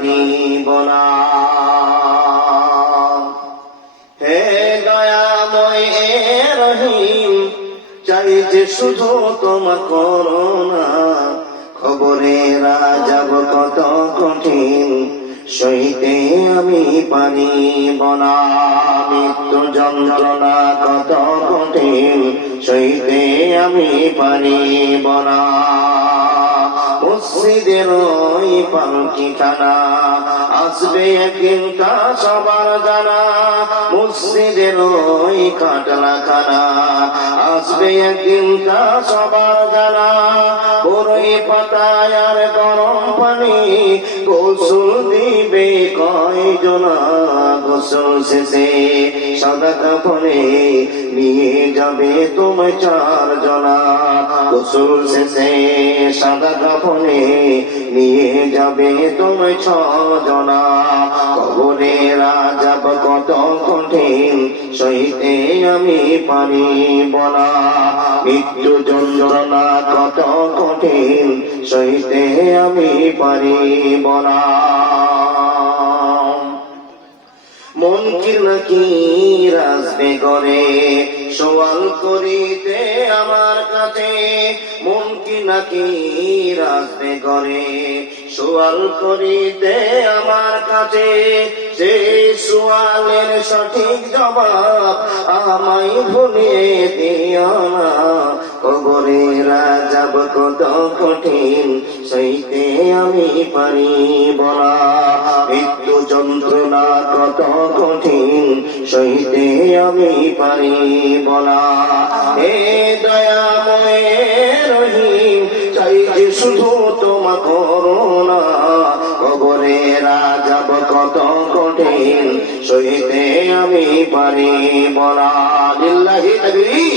পারিব না। হে দয়াময় হে রহিম, চাই যে শুধু তোমার করুণা। খবরের আযাব কত কঠিন, সইতে আমি পারিব না। মৃত্যু যন্ত্রণা কত কঠিন, সইতে আমি পারিব না। মসজিদের ওই পালকিখানা আসবে একদিন তা সবার জানা। মসজিদের ওই খাটলাখানা আসবে একদিন তা সবার জানা। বড়ই পাতায় আর গরম পানি গোসল দিবে কয়জনা। গোসল শেষে সাদা কাপড়ে নিয়ে যাবে তোমায় চারজনা। গোসল শেষে সাদা কাপড়ে নিয়ে যাবে তোমায় ছজনা। কবরের আযাব কত কঠিন, সইতে আমি পারিব না। মৃত্যু যন্ত্রণা কত কঠিন, সইতে আমি পারিব না। মুনকির নাকির আসবে ঘরে সওয়াল করিতে আমার কাছে। মুনকির নাকির আসবে ঘরে সওয়াল করিতে আমার কাছে। সেই সওয়ালের সঠিক জবাব আমায় ভুলিয়ে দিও না। কবরের আযাব কত কঠিন, সইতে আমি পারিব না। মৃত্যু যন্ত্রণা কত কঠিন, সইতে আমি পারিব না। হে দয়াময় রহিম, চাই যে শুধু তোমার করুণা। কবরের আযাব কত কঠিন, সইতে আমি পারিব না। লিল্লাহি তাকবীর।